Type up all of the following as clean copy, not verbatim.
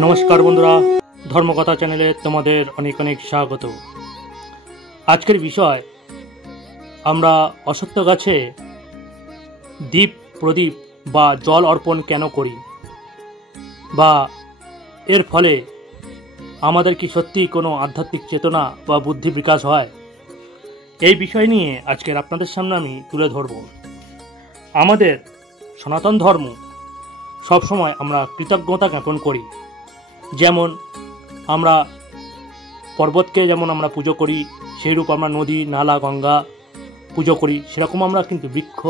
নমস্কার বন্ধুরা, ধর্মকথা চ্যানেলে তোমাদের অনেক অনেক স্বাগত। আজকের বিষয়, আমরা অশ্বত্থ গাছে দীপ প্রদীপ বা জল অর্পণ কেন করি, বা এর ফলে আমাদের কি সত্যিই কোনো আধ্যাত্মিক চেতনা বা বুদ্ধি বিকাশ হয়, এই বিষয় নিয়ে আজকের আপনাদের সামনে আমি তুলে ধরব। আমাদের সনাতন ধর্ম সবসময় আমরা কৃতজ্ঞতা জ্ঞাপন করি। যেমন আমরা পর্বতকে যেমন আমরা পুজো করি, সেইরূপ আমরা নদী নালা গঙ্গা পুজো করি, সেরকম আমরা কিন্তু বৃক্ষ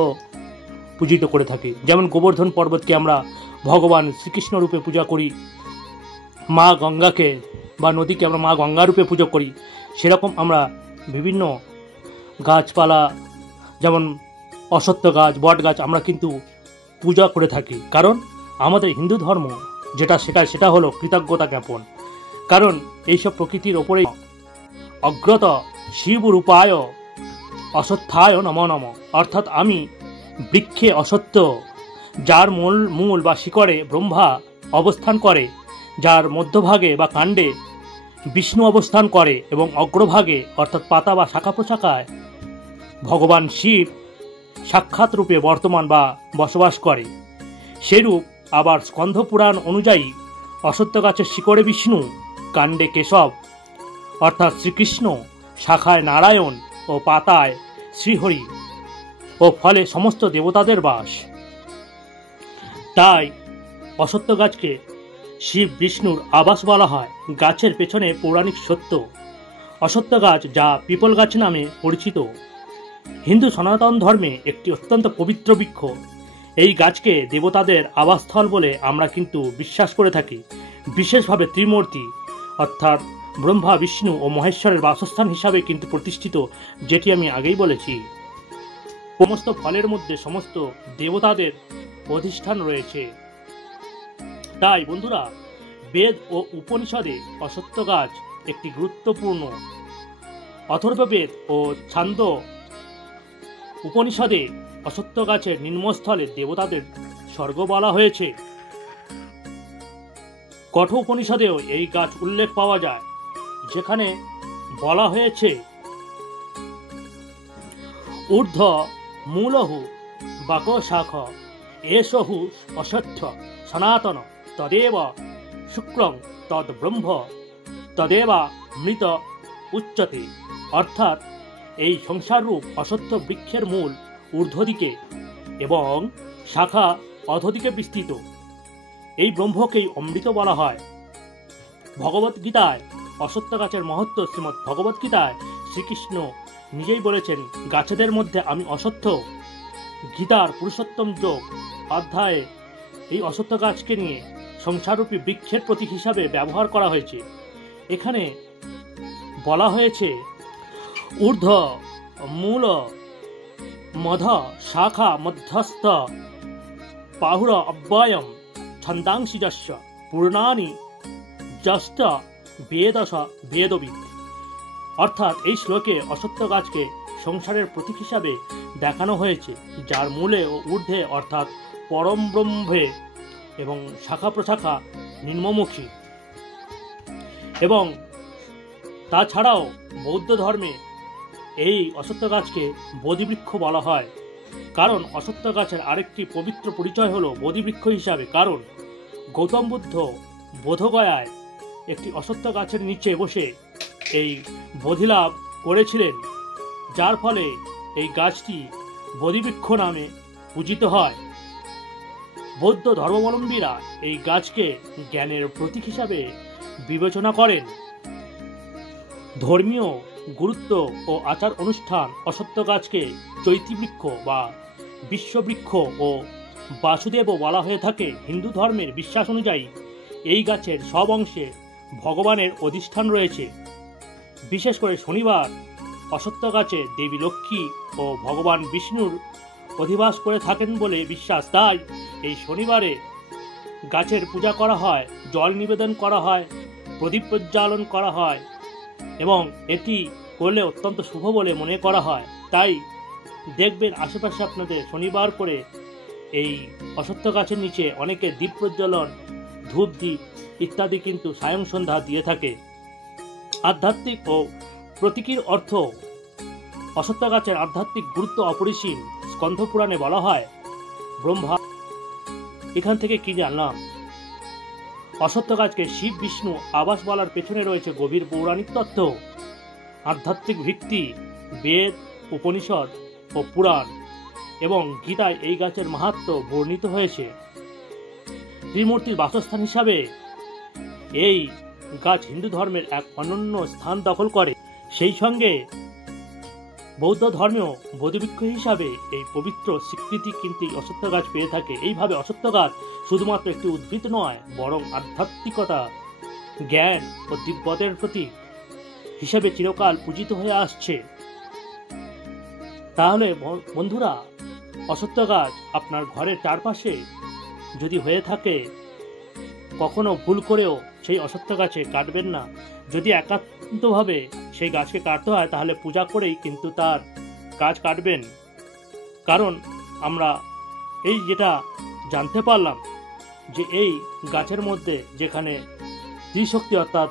পূজিত করে থাকি। যেমন গোবর্ধন পর্বতকে আমরা ভগবান শ্রীকৃষ্ণ রূপে পূজা করি, মা গঙ্গাকে বা নদীকে আমরা মা গঙ্গা রূপে পুজো করি, সেরকম আমরা বিভিন্ন গাছপালা যেমন অশ্বত্থ গাছ, বট গাছ আমরা কিন্তু পূজা করে থাকি। কারণ আমাদের হিন্দু ধর্ম যেটা শেখায় সেটা হলো কৃতজ্ঞতা জ্ঞাপন। কারণ এইসব প্রকৃতির ওপরেই অগ্রত শিব রূপায় অশ্বত্থায় নমো নমঃ, অর্থাৎ আমি বৃক্ষে অশ্বত্থ, যার মূল বা শিকড়ে ব্রহ্মা অবস্থান করে, যার মধ্যভাগে বা কাণ্ডে বিষ্ণু অবস্থান করে এবং অগ্রভাগে অর্থাৎ পাতা বা শাখা প্রশাখায় ভগবান শিব সাক্ষাৎ রূপে বর্তমান বা বসবাস করে। সেরূপ আবার স্কন্ধ পুরাণ অনুযায়ী অশ্বত্থ গাছের শিকড়ে বিষ্ণু, কাণ্ডে কেশব অর্থাৎ শ্রীকৃষ্ণ, শাখায় নারায়ণ ও পাতায় শ্রীহরি ও ফলে সমস্ত দেবতাদের বাস। তাই অশ্বত্থ গাছকে শিব বিষ্ণুর আবাস বলা হয়। গাছের পেছনে পৌরাণিক সত্য। অশ্বত্থ গাছ, যা পিপল গাছ নামে পরিচিত, হিন্দু সনাতন ধর্মে একটি অত্যন্ত পবিত্র বৃক্ষ। এই গাছকে দেবতাদের আবাসস্থল বলে আমরা কিন্তু বিশ্বাস করে থাকি। বিশেষভাবে ত্রিমূর্তি অর্থাৎ ব্রহ্মা, বিষ্ণু ও মহেশ্বরের বাসস্থান হিসাবে কিন্তু প্রতিষ্ঠিত, যেটি আমি আগেই বলেছি। সমস্ত ফলের মধ্যে সমস্ত দেবতাদের অধিষ্ঠান রয়েছে। তাই বন্ধুরা, বেদ ও উপনিষদে অশ্বত্থ গাছ একটি গুরুত্বপূর্ণ। অথর্ববেদ ও ছান্দ উপনিষদে অশ্বত্থ গাছের নিম্নস্থলে দেবতাদের স্বর্গ বলা হয়েছে। কঠ উপনিষদেও এই গাছ উল্লেখ পাওয়া যায়, যেখানে বলা হয়েছে ঊর্ধ্ব মূলহু বাক শাখ এষহু অশ্বত্থ সনাতন তদেব শুক্রং তদ ব্রহ্ম তদেবা মৃত উচ্চতে। অর্থাৎ এই সংসাররূপ অশ্বত্থ বৃক্ষের মূল ঊর্ধ্বদিকে এবং শাখা অধোদিকে বিস্তৃত। এই ব্রহ্মকেই অমৃত বলা হয়। ভগবদ্গীতায় অশ্বত্থ গাছের মহত্ব শ্রীমদ্ ভগবদ্গীতায় শ্রীকৃষ্ণ নিজেই বলেছেন, গাছেদের মধ্যে আমি অশ্বত্থ। গীতার পুরুষোত্তম যোগ অধ্যায়ে এই অশ্বত্থ গাছকে নিয়ে সংসাররূপী বৃক্ষের প্রতীক হিসাবে ব্যবহার করা হয়েছে। এখানে বলা হয়েছে ঊর্ধ্ব মূল মধ শাখা মধ্যস্থ পাহুর অব্যয়ম ছন্দাংশি যস্য পূর্ণানি যষ্ট বেদশ বেদবিদ। অর্থাৎ এই শ্লোকে অশ্বত্থ গাছকে সংসারের প্রতীক হিসাবে দেখানো হয়েছে, যার মূলে ও ঊর্ধ্বে অর্থাৎ পরম ব্রহ্মে এবং শাখা প্রশাখা নিম্নমুখী। এবং তাছাড়াও বৌদ্ধ ধর্মে এই অশ্বত্থ গাছকে বোধিবৃক্ষ বলা হয়। কারণ অশ্বত্থ গাছের আরেকটি পবিত্র পরিচয় হলো বোধিবৃক্ষ হিসাবে। কারণ গৌতম বুদ্ধ বোধগয়ায় একটি অশ্বত্থ গাছের নিচে বসে এই বোধিলাভ করেছিলেন, যার ফলে এই গাছটি বোধিবৃক্ষ নামে পূজিত হয়। বৌদ্ধ ধর্মাবলম্বীরা এই গাছকে জ্ঞানের প্রতীক হিসাবে বিবেচনা করেন। ধর্মীয় গুরুত্ব ও আচার অনুষ্ঠান অশ্বত্থ গাছকে চৈতিবৃক্ষ বা বিশ্ববৃক্ষ ও বাসুদেবও বলা হয়ে থাকে। হিন্দু ধর্মের বিশ্বাস অনুযায়ী এই গাছের সব অংশে ভগবানের অধিষ্ঠান রয়েছে। বিশেষ করে শনিবার অশ্বত্থ গাছে দেবী লক্ষ্মী ও ভগবান বিষ্ণুর অধিবাস করে থাকেন বলে বিশ্বাস। তাই এই শনিবারে গাছের পূজা করা হয়, জল নিবেদন করা হয়, প্রদীপ প্রজ্বালন করা হয় এবং এটি করলে অত্যন্ত শুভ বলে মনে করা হয়। তাই দেখবেন আশেপাশে আপনাদের শনিবার করে এই অশ্বত্থ গাছের নিচে অনেকে দীপ প্রজ্বলন ধূপ দ্বীপ ইত্যাদি কিন্তু সায়ং সন্ধ্যা দিয়ে থাকে। আধ্যাত্মিক ও প্রতীকীর অর্থ। অশ্বত্থ গাছের আধ্যাত্মিক গুরুত্ব অপরিসীম। স্কন্ধ পুরাণে বলা হয় ব্রহ্মা। এখান থেকে কি জানলাম? অশ্বত্থ গাছকে শিব বিষ্ণু আবাস বলার পেছনে রয়েছে গভীর পৌরাণিক তত্ত্ব। আধ্যাত্মিক ভিত্তি বেদ, উপনিষদ ও পুরাণ এবং গীতায় এই গাছের মাহাত্ম্য বর্ণিত হয়েছে। ত্রিমূর্তির বাসস্থান হিসাবে এই গাছ হিন্দু ধর্মের এক অনন্য স্থান দখল করে। সেই সঙ্গে বৌদ্ধ ধর্মেও বোধিবৃক্ষ হিসাবে এই পবিত্র স্বীকৃতি কিন্তু অশ্বত্থ গাছ পেয়ে থাকে। এইভাবে অশ্বত্থ গাছ শুধুমাত্র একটি উদ্ভিদ নয়, বরং আধ্যাত্মিকতা, জ্ঞান ও দিব্যদের প্রতীক হিসাবে চিরকাল পূজিত হয়ে আসছে। তাহলে বন্ধুরা, অশ্বত্থ গাছ আপনার ঘরের চারপাশে যদি হয়ে থাকে, কখনো ভুল করেও সেই অশ্বত্থ গাছে কাটবেন না। যদি একান্তভাবে সেই গাছকে কাটতে হয় তাহলে পূজা করেই কিন্তু তার গাছ কাটবেন। কারণ আমরা এই যেটা জানতে পারলাম যে এই গাছের মধ্যে যেখানে ত্রিশক্তি অর্থাৎ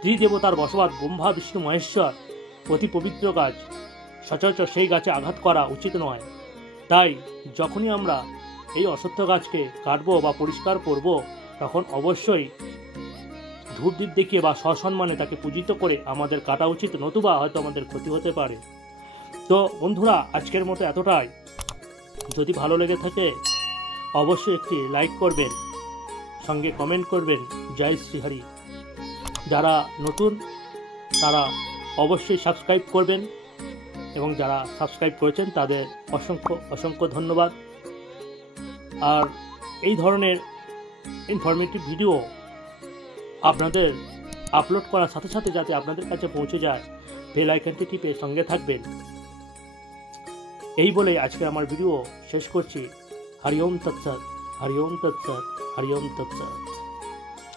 ত্রিদেবতার বসবাস, ব্রহ্মা বিষ্ণু মহেশ্বর, অতি পবিত্র গাছ, সচরাচর সেই গাছে আঘাত করা উচিত নয়। তাই যখনই আমরা এই অশ্বত্থ গাছকে কাটবো বা পরিষ্কার করব, তখন অবশ্যই ধূপদীপ দেখিয়ে বা সসম্মানে তাকে পূজিত করে আমাদের কাটা উচিত, নতুবা হয়তো আমাদের ক্ষতি হতে পারে। তো বন্ধুরা, আজকের মতো এতটাই। যদি ভালো লেগে থাকে অবশ্যই একটি লাইক করবেন, সঙ্গে কমেন্ট করবেন। জয় শ্রীহরি। যারা নতুন তারা অবশ্যই সাবস্ক্রাইব করবেন, এবং যারা সাবস্ক্রাইব করেছেন তাদের অসংখ্য অসংখ্য ধন্যবাদ। আর এই ধরনের ইনফরমেটিভ ভিডিও আপনাদের আপলোড করার সাথে সাথে যাতে আপনাদের কাছে পৌঁছে যায়, বেল আইকনটি টিপে সঙ্গে থাকবেন। এই বলে আজকে আমার ভিডিও শেষ করছি। হরি ওম তৎসৎ, হরি ওম তৎসৎ, হরি ওম তৎসৎ।